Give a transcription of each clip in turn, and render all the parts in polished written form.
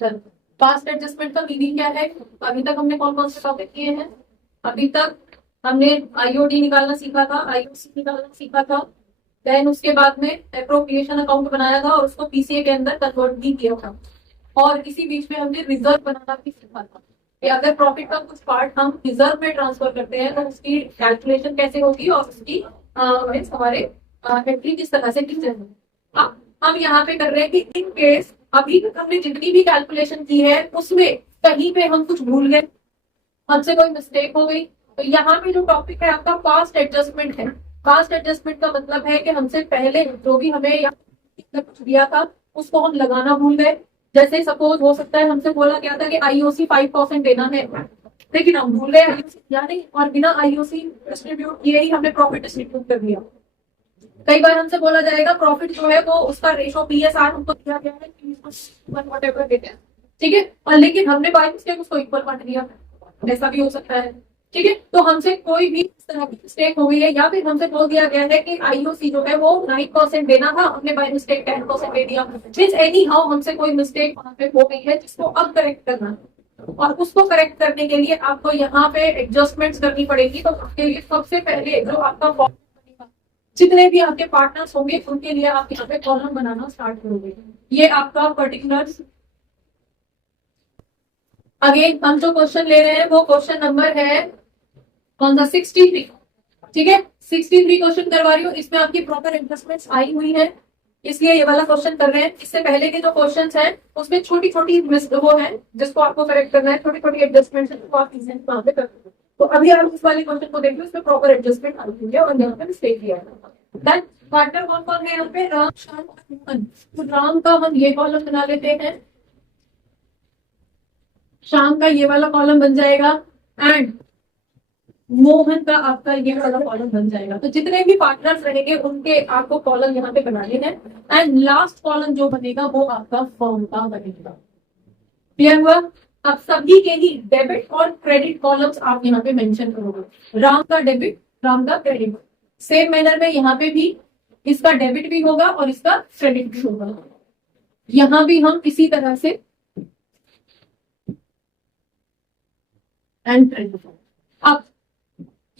Past adjustment का meaning क्या है? अभी तक हमने कौन कौन से टॉपिक किए हैं? अभी तक हमने आईओडी निकालना सीखा था, आईओसी निकालना सीखा था, देन उसके बाद में एप्रोप्रिएशन अकाउंट बनाया था और उसको पीसीए के अंदर कन्वर्ट भी किया था। और इसी बीच में हमने रिजर्व बनाना भी सीखा था कि अगर प्रॉफिट का कुछ पार्ट हम रिजर्व में ट्रांसफर करते हैं तो उसकी कैलकुलेशन कैसे होगी और उसकी हमारे एंट्री किस तरह से की जाएगी। हम यहाँ पे कर रहे हैं कि इन केस अभी तक हमने जितनी भी कैलकुलेशन की है उसमें कहीं पे हम कुछ भूल गए, हमसे कोई मिस्टेक हो गई, तो यहाँ पे जो टॉपिक है आपका पास्ट एडजस्टमेंट है। पास्ट एडजस्टमेंट का मतलब है कि हमसे पहले जो भी हमें कुछ दिया था उसको हम लगाना भूल गए। जैसे सपोज हो सकता है हमसे बोला गया था कि आईओसी 5% देना है, लेकिन हम भूल गए आईओसी दिया नहीं और बिना आईओसी डिस्ट्रीब्यूट किए ही हमने प्रॉफिट डिस्ट्रीब्यूट कर दिया। कई बार हमसे बोला जाएगा प्रॉफिट जो है वो उसका रेशो पीएसआर हमको दिया गया है, ठीक है, और लेकिन हमने बाय मिस्टेक उसको इक्वल बांट दिया, ऐसा भी हो सकता है। ठीक है, तो हमसे कोई भी इस तरह की मिस्टेक हो गई है या फिर हमसे बोल दिया गया है कि आईओसी जो है वो 9% देना था, हमने बाय मिस्टेक 10% दे दिया। मींस एनी हाउ हमसे कोई मिस्टेक वहां पे हो गई है जिसको अब करेक्ट करना है, और उसको करेक्ट करने के लिए आपको यहाँ पे एडजस्टमेंट्स करनी पड़ेगी। तो उसके लिए सबसे पहले जो आपका जितने भी आपके पार्टनर्स होंगे उनके लिए आप यहाँ पे कॉलम बनाना स्टार्ट करोगे। ये आपका पर्टिकुलर अगेन हम जो क्वेश्चन ले रहे हैं वो क्वेश्चन नंबर है कौन सा 63। ठीक है, 63 क्वेश्चन करवा रही हूँ, इसमें आपकी प्रॉपर एडजस्टमेंट्स आई हुई है, इसलिए ये वाला क्वेश्चन कर रहे हैं। इससे पहले के जो क्वेश्चंस हैं उसमें छोटी छोटी वो है जिसको आपको करेक्ट करना है, छोटी छोटी एडजस्टमेंट आप वहां पे कर। तो अभी आप इस वाले क्वेश्चन को देखिए, उसमें प्रॉपर एडजस्टमेंट आई हुई है और यहाँ पे मिस्टेक किया है। पार्टनर कौन कौन है यहाँ पे? राम, श्याम और मोहन। तो राम का हम ये कॉलम बना लेते हैं, शाम का ये वाला कॉलम बन जाएगा एंड मोहन का आपका ये वाला कॉलम बन जाएगा। तो जितने भी पार्टनर्स रहेंगे उनके आपको कॉलम यहाँ पे बनाने हैं एंड लास्ट कॉलम जो बनेगा वो आपका फर्म का बनेगा। क्लियर हुआ? अब सभी के ही डेबिट और क्रेडिट कॉलम्स आप यहाँ पे मेंशन करोगे। राम का डेबिट, राम का क्रेडिट। सेम मैनर में यहाँ पे भी इसका डेबिट भी होगा और इसका क्रेडिट भी होगा। यहाँ भी हम इसी तरह से एंड क्रेडिट। अब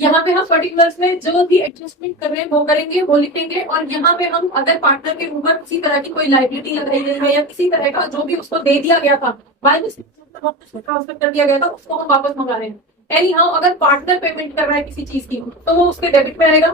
यहाँ पे हम पर्टिकुलर्स में जो भी एडजस्टमेंट कर रहे हैं वो करेंगे, वो लिखेंगे, और यहाँ पे हम अगर पार्टनर के ऊपर किसी तरह की कोई लाइबिलिटी लगाई गई है या किसी तरह का जो भी उसको दे दिया गया था बाय ट्रांसफर कर दिया गया था उसको हम वापस मंगा रहे हैं। एनी हाउ अगर पार्टनर पेमेंट कर रहा है किसी चीज की तो वो उसके डेबिट में आएगा,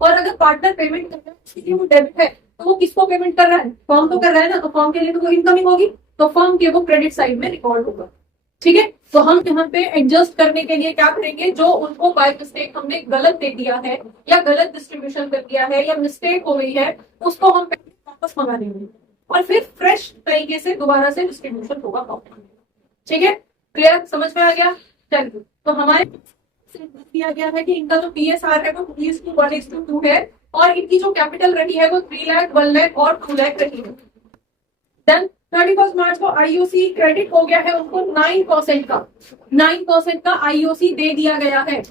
और अगर पार्टनर पेमेंट कर रहा है उसके लिए वो डेबिट है तो वो किसको पेमेंट कर रहा है? फर्म को कर रहा है ना, तो फर्म के लिए तो वो इनकमिंग होगी, तो फर्म के वो क्रेडिट साइड में रिकॉर्ड होगा। ठीक है, तो हम यहाँ पे एडजस्ट करने के लिए क्या करेंगे, जो उनको बाय मिस्टेक हमने गलत दे दिया है या गलत डिस्ट्रीब्यूशन कर दिया है या मिस्टेक हो गई है उसको हम वापस मंगा देंगे और फिर फ्रेश तरीके से दोबारा से डिस्ट्रीब्यूशन होगा। ठीक है, क्लियर? समझ में आ गया? चलिए, तो हमारे दिया गया है कि इनका जो पीएसआर है वो 3:1:2 है और इनकी जो कैपिटल रही है वो 3 लाख, 1 लाख और 2 लाख रही है। देन 31 मार्च को आईओसी क्रेडिट हो गया है उनको 9% का आईओसी दे दिया गया है,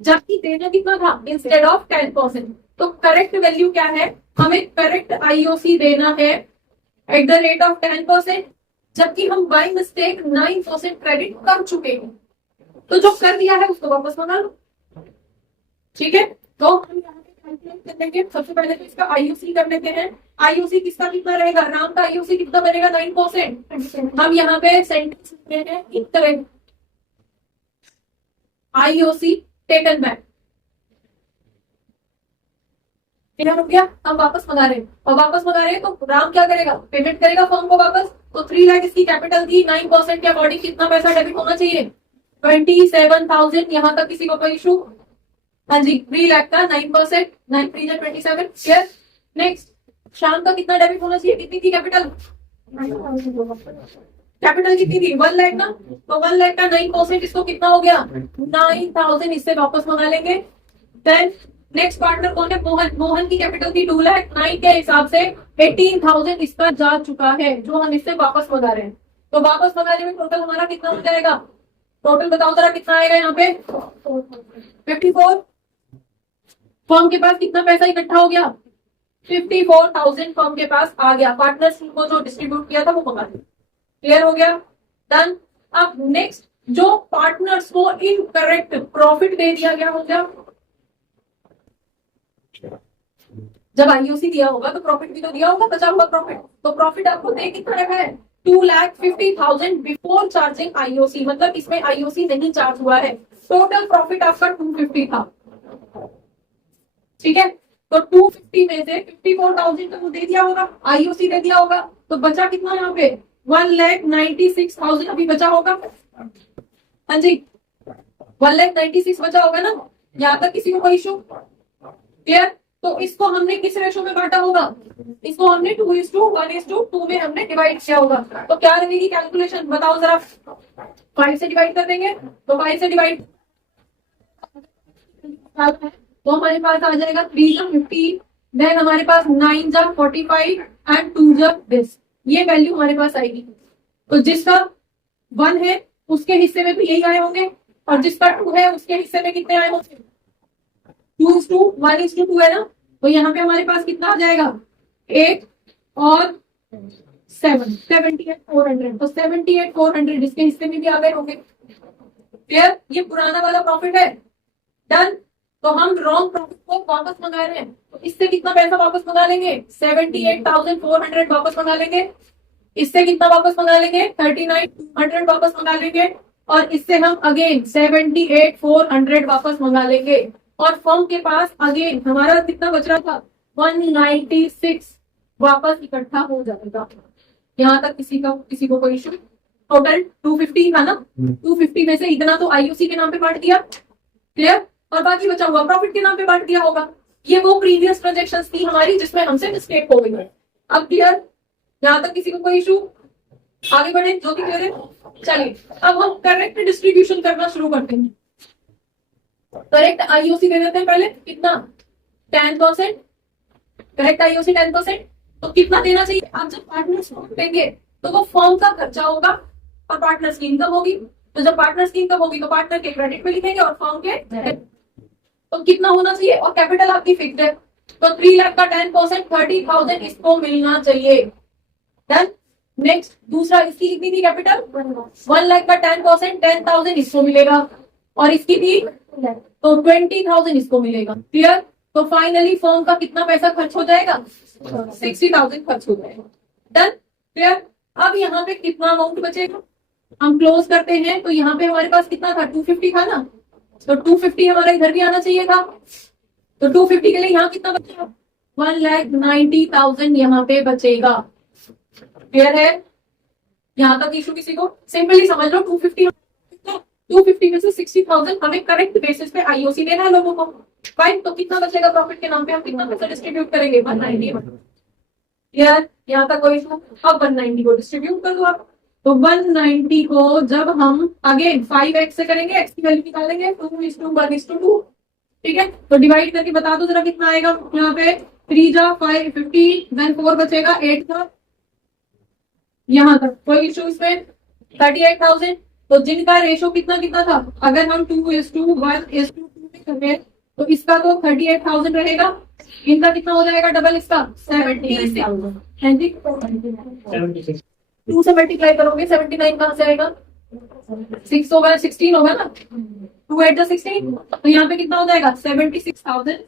जबकि देना कितना था? Instead of 10%। तो करेक्ट वैल्यू क्या है? हमें करेक्ट आईओसी देना है एट द रेट ऑफ 10%, जबकि हम बाय मिस्टेक 9% क्रेडिट कर चुके हैं। तो जो कर दिया है उसको वापस मंगा लो। ठीक है, तो हम यहाँ कैलकुलेट कर लेंगे। सबसे पहले तो इसका आईओसी कर लेते हैं। आईओसी किसका कितना रहेगा? राम का आईओसी कितना बनेगा? 9%। हम यहाँ पे सेंटेंस लिखते हैं इस तरह, आईओसी टेकन बैक। क्लियर हो गया? हम वापस मंगा रहे हैं और वापस मंगा रहे हैं तो राम क्या करेगा? पेमेंट करेगा फर्म को वापस। तो 3 लाख इसकी कैपिटल थी, 9% के अकॉर्डिंग कितना पैसा डेबिट होना चाहिए? 27,000। यहाँ तक किसी को कोई इशू? हाँ जी, 3 लाख का 9%, 9 3 27। क्लियर? नेक्स्ट, शाम का कितना डेबिट होना चाहिए? कितनी थी कैपिटल? कैपिटल कितनी थी? 1 लाख ना, तो 1 लाख का 9% इसको कितना हो गया? 9,000। इससे वापस मंगा लेंगे। देन नेक्स्ट पार्टनर कौन है? मोहन। मोहन की कैपिटल थी 2 लाख, 9 के हिसाब से 18,000 इसका जा चुका है जो हम इससे वापस मंगा रहे हैं। तो वापस मंगाने में टोटल हमारा कितना हो जाएगा? टोटल बताओ जरा कितना आएगा यहाँ पे? 54। फर्म के पास कितना पैसा इकट्ठा हो गया? 54,000 फर्म के पास आ गया। पार्टनर्स को जो डिस्ट्रीब्यूट किया था वो मंगा दिया। क्लियर हो गया? डन। अब नेक्स्ट, जो पार्टनर्स को इनकरेक्ट प्रॉफिट दे दिया गया होगा, जब आईओसी दिया होगा तो प्रॉफिट भी तो दिया होगा, बचा हुआ प्रॉफिट। तो प्रॉफिट आपको दे कितना रखा है? 2,50,000 बिफोर चार्जिंग आईओसी, मतलब इसमें आईओसी नहीं चार्ज हुआ है। टोटल प्रॉफिट आपका 250 था, ठीक है। तो 250 में से 54,000 तो दे दिया होगा, आईओसी दे दिया होगा, तो बचा कितना यहाँ पे? 1,96,000 अभी बचा होगा। हाँ जी, 1,96,000 बचा होगा ना? यहाँ तक किसी को कोई इशू? क्लियर? तो इसको हमने किस रेशो में बांटा होगा? इसको हमने 2:1:2 में हमने डिवाइड किया होगा। तो क्या रहेगी कैलकुलेशन, बताओ जरा। 5 से डिवाइड कर देंगे, तो 5 से डिवाइड तो हमारे पास आ जाएगा 3 जा 50, देन हमारे पास 9 जा 45 एंड 2 जा दिस, ये वैल्यू हमारे पास आएगी। तो जिसका 1 है उसके हिस्से में भी यही आए होंगे, और जिसका 2 है उसके हिस्से में कितने आए होंगे? 2:1:2 है ना? तो यहाँ पे हमारे पास कितना आ जाएगा? 8 और 7, 78,400। तो 78,400 इसके हिस्से में भी आ गए होंगे। क्लियर? ये पुराना वाला प्रॉफिट है। डन। तो हम रॉन्ग प्रॉफिट को वापस मंगा रहे हैं, तो इससे कितना पैसा वापस मंगा लेंगे? 78,400 वापस मंगा लेंगे। इससे कितना वापस मंगा लेंगे? 39,200 वापस मंगा लेंगे। और इससे हम अगेन 78,400 वापस मंगा लेंगे। और फर्म के पास अगेन हमारा कितना बच रहा था? 196 वापस इकट्ठा हो जाएगा। यहाँ तक किसी को कोई इशू? टोटल 250 था ना? 250 में से इतना तो आईओसी के नाम पे बांट दिया, क्लियर? और बाकी बचा हुआ प्रॉफिट के नाम पे बांट दिया होगा। ये वो प्रीवियस ट्रांजैक्शंस थी हमारी जिसमें हमसे मिस्टेक हो गई है। अब क्लियर? यहाँ तक किसी को कोई इशू? आगे बढ़े, जो भी क्लियर है? चलिए अब हम करेक्ट डिस्ट्रीब्यूशन करना शुरू करते हैं। करेक्ट आईओसी दे देते हैं पहले, कितना? 10%। Correct IOC 10%। तो कितना देना चाहिए? आप जब पार्टनर्स को देंगे तो वो फर्म का खर्चा होगा और पार्टनर्स की इनकम होगी। तो जब पार्टनर्स की इनकम होगी तो पार्टनर के क्रेडिट पे लिखेंगे और फर्म के डेबिट। तो कितना होना चाहिए? और कैपिटल आपकी फिक्स्ड है, तो 3 लाख का 10% 30,000 इसको मिलना चाहिए। डन। नेक्स्ट, दूसरा, इसकी कितनी थी कैपिटल? 1 लाख का 10% 10,000 इसको मिलेगा, और इसकी थी तो 20,000 इसको मिलेगा। क्लियर? तो फाइनली फर्म का कितना पैसा खर्च हो जाएगा? 60,000 खर्च हो जाएगा। डन। क्लियर? अब यहाँ पे कितना अमाउंट बचेगा? हम क्लोज करते हैं। तो यहाँ पे हमारे पास कितना था? 250 था ना? तो 250 हमारा इधर भी आना चाहिए था। तो 250 के लिए यहाँ कितना बचेगा? 1,90,000 यहाँ पे बचेगा। क्लियर है? यहाँ तक इशू किसी को? सिंपली समझ लो, 250 में से 60,000 हमें करेक्ट बेसिस पे आईओसी देना है लोगों को। फाइन। तो कितना बचेगा प्रॉफिट के नाम पे? हम कितना पैसा डिस्ट्रीब्यूट करेंगे? 190। यार यहाँ तक कोई इशू? अब 190 को डिस्ट्रीब्यूट कर दो आप। तो 190 को जब हम अगेन 5x से करेंगे, x की वैल्यू निकालेंगे 2:1:2, ठीक है? तो डिवाइड करके बता दो जरा कितना आएगा यहाँ पे। 3 जा 5 50, देन 4 बचेगा 8 का। यहाँ तक कोई इशू इसमें? 38,000। तो जिनका रेशो कितना कितना था? अगर हम 2:1:2 करें तो इसका तो 38,000 रहेगा। इनका कितना हो जाएगा डबल इसका? 76। 2 से मल्टीप्लाई करोगे 79 कहां से आएगा? 6 होगा, 16 होगा ना? 2 8 16। तो यहाँ पे कितना हो जाएगा? 76,000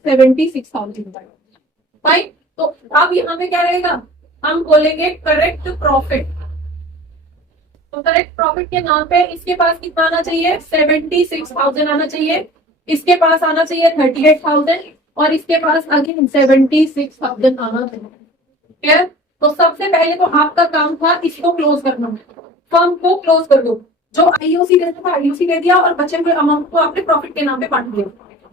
फाइन। तो अब यहाँ पे क्या रहेगा? हम बोलेंगे करेक्ट प्रॉफिट। तो करेक्ट प्रॉफिट के नाम पे इसके पास कितना आना चाहिए? 76,000 आना चाहिए। इसके पास आना चाहिए 38,000 और इसके पास अगेन 76,000 आना चाहिए। क्लियर? तो सबसे पहले तो आपका काम था इसको क्लोज करना, फर्म को क्लोज कर दो। जो आईओसी देना था आईओसी दे दिया और बचे हुए अमाउंट को आपने प्रॉफिट के नाम पे बांट दिया।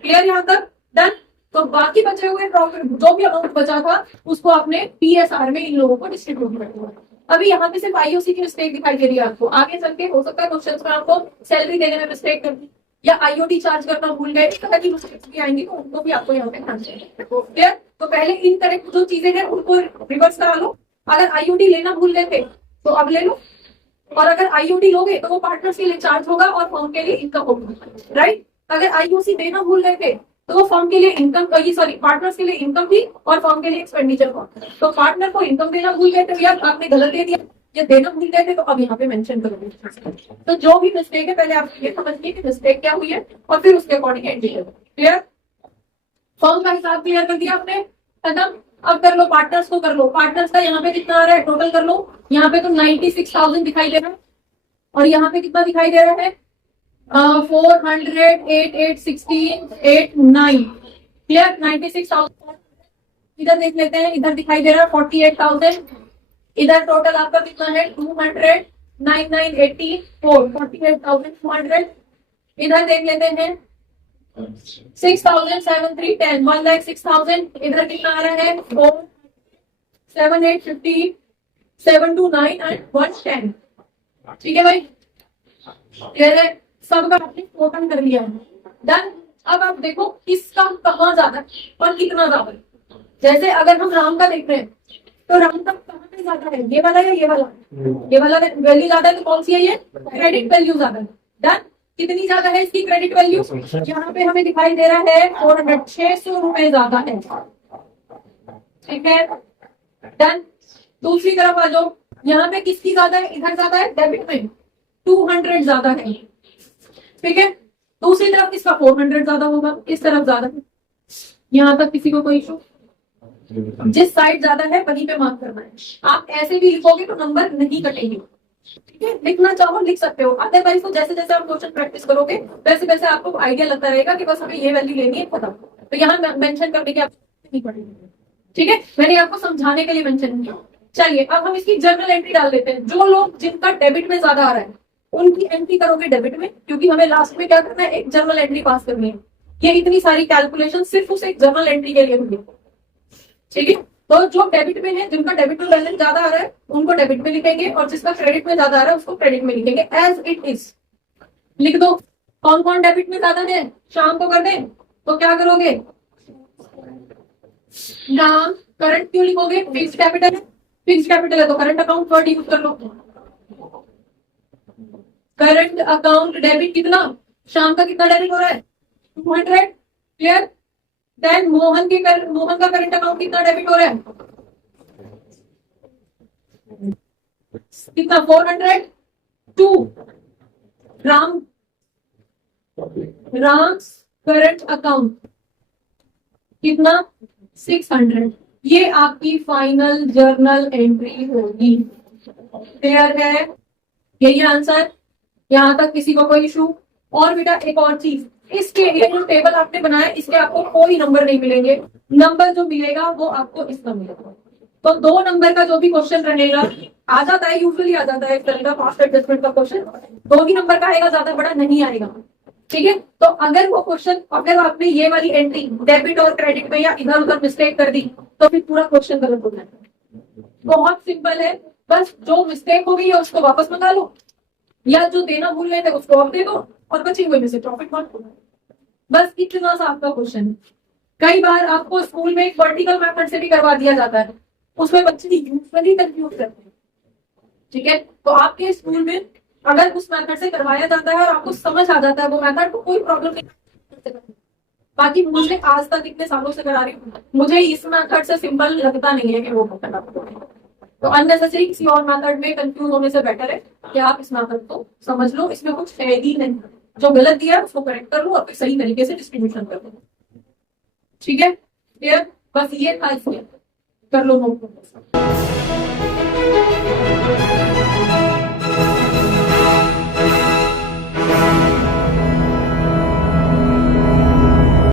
क्लियर यहाँ तक? डन। तो बाकी बचे हुए प्रॉफिट जो भी अमाउंट बचा था उसको आपने पीएसआर में इन लोगों को डिस्ट्रीब्यूट कर दिया। अभी यहाँ पे सिर्फ आईओसी की मिस्टेक दिखाई दे रही है आपको। आगे चल के हो सकता है क्वेश्चन में आपको सैलरी देने में मिस्टेक कर दी या आईओटी चार्ज करना भूल गए, इस तरह की मिस्टेक्स भी आएंगी, तो उनको भी आपको यहाँ पे ध्यान चाहिए। क्लियर? तो पहले इनकरेक्ट जो चीजें हैं उनको रिवर्स करा लो। अगर आईओटी लेना भूल गए थे तो अब ले लो, और अगर आईओटी लोगे तो वो पार्टनर्स के लिए चार्ज होगा और फर्म के लिए इनकम होगी। राइट? अगर आईओसी देना भूल गए थे तो वो फर्म के लिए इनकम, पार्टनर्स के लिए इनकम थी और फर्म के लिए एक्सपेंडिचर था। तो पार्टनर को इनकम देना भूल गए थे, यार आपने गलत दे दिया, ये देना भूल गए थे तो अब यहाँ पे मेंशन करोगे। तो जो भी मिस्टेक है पहले आप ये समझिए कि मिस्टेक क्या हुई है और फिर उसके अकॉर्डिंग एंट्री करो। क्लियर? फॉर्म का हिसाब क्लियर कर दिया आपने, खत्म। अब कर लो पार्टनर्स को, कर लो पार्टनर्स का। यहाँ पे कितना आ रहा है टोटल कर लो। यहाँ पे तो 96,000 दिखाई दे रहा है और यहाँ पे कितना दिखाई दे रहा है 400, 8, 8, 16, 8, 9। क्लियर? 96,000 इधर देख लेते हैं, इधर दिखाई दे रहा है 48,000। इधर टोटल आपका कितना है 200, 9, 9, 84, 48,200। इधर देख लेते हैं 6,000, 7, 3, 10, 1,06,000। इधर कितना आ रहा है 4, 7, 8, 50, 7, 2, 9 एंड 110। ठीक है भाई, क्लियर है? सबका आपने टोटल कर लिया है, डन। अब आप देखो किसका कहाँ ज्यादा है और कितना ज्यादा है। जैसे अगर हम राम का देख रहे हैं तो राम का कहाँ पे ज्यादा है, ये वाला या ये वाला? ये वाला वैल्यू ज्यादा है तो कौन सी है ये? क्रेडिट वैल्यू ज्यादा है। डन। कितनी ज्यादा है इसकी क्रेडिट वैल्यू? यहाँ पे हमें दिखाई दे रहा है 400, 600 रुपए ज्यादा है। ठीक है, डन। दूसरी तरफ आ जाओ, यहाँ पे किसकी ज्यादा है? इधर ज्यादा है डेबिट में 200 ज्यादा है। ठीक है, दूसरी तरफ किसका 400 ज्यादा होगा, इस तरफ ज्यादा है। यहाँ तक किसी को कोई इशू? जिस साइड ज्यादा है वहीं पे मार्क करना है। आप ऐसे भी लिखोगे तो नंबर नहीं कटेंगे। ठीक है, लिखना चाहो लिख सकते हो, अदरवाइज तो जैसे जैसे आप क्वेश्चन प्रैक्टिस करोगे वैसे वैसे आपको आइडिया लगता रहेगा कि बस हमें ये वैल्यू लेनी है खत्म। तो यहाँ मेंशन करने की आवश्यकता नहीं पड़ेगी। ठीक है, मैंने आपको समझाने के लिए मेंशन किया। चलिए अब हम इसकी जर्नल एंट्री डाल देते हैं। जो लोग जिनका डेबिट में ज्यादा आ रहा है उनकी एंट्री करोगे डेबिट में, क्योंकि हमें लास्ट में क्या करना है, एक जर्नल एंट्री पास करनी है। ये इतनी सारी कैलकुलेशन सिर्फ उस एक जर्नल एंट्री के लिए होगी। ठीक है, तो जो डेबिट में है, जिनका डेबिट में बैलेंस ज्यादा आ रहा है उनको डेबिट में लिखेंगे और जिसका क्रेडिट में ज्यादा आ रहा है उसको क्रेडिट में लिखेंगे, एज इट इज। लिख दो कौन कौन डेबिट में ज्यादा है, शाम को कर दें तो क्या करोगे? नाम करंट क्यों लिखोगे? फिक्स्ड कैपिटल है, फिक्स्ड कैपिटल है तो करंट अकाउंट वर्ड यूज कर लो। करंट अकाउंट डेबिट कितना, शाम का कितना डेबिट हो रहा है 200। क्लियर? देन मोहन का करंट अकाउंट कितना डेबिट हो रहा है, कितना 400। 2 राम करंट अकाउंट कितना 600। ये आपकी फाइनल जर्नल एंट्री होगी। क्लियर है? यही आंसर। यहां तक किसी को कोई इशू? और बेटा एक और चीज, इसके ये जो टेबल आपने बनाया इसके आपको कोई नंबर नहीं मिलेंगे। नंबर जो मिलेगा वो आपको इसका मिलेगा। तो 2 नंबर का जो भी क्वेश्चन रहेगा आ जाता है, यूजुअली आ जाता है इस तरह का फास्ट एडजस्टमेंट का क्वेश्चन, 2 ही नंबर का आएगा, ज्यादा बड़ा नहीं आएगा। ठीक है, तो अगर वो क्वेश्चन, अगर आपने ये वाली एंट्री डेबिट और क्रेडिट में या इधर उधर मिस्टेक कर दी तो फिर पूरा क्वेश्चन गलत हो जाएगा। बहुत सिंपल है, बस जो मिस्टेक हो गई है उसको वापस मंगा लो या जो देना भूल गए थे उसको अब दे दो और बची हुई में से प्रॉफिट मार्क करो। बस इतना सा आपका क्वेश्चन है। कई बार आपको स्कूल में एक वर्टिकल मेथड से भी करवा दिया जाता है, उसमें बच्चे यूजुअली कंफ्यूज करते हैं। ठीक है, तो आपके स्कूल में अगर उस मेथड से करवाया जाता है और आपको समझ आ जाता है वो मेथड, तो कोई प्रॉब्लम नहीं। बाकी मुझे आज तक इतने सालों से करा रही हूँ, मुझे इस मेथड से सिंपल लगता नहीं है कि वो मेथड आपको, तो अननेसेसरी किसी और मेथड में कंफ्यूज होने से बेटर है कि आप इस मेथड को समझ लो। इसमें कुछ है ही नहीं, जो गलत दिया उसको करेक्ट कर लो और फिर सही तरीके से डिस्ट्रीब्यूशन कर लो। ठीक है, क्लियर? बस ये था, इसमें कर लो नोट।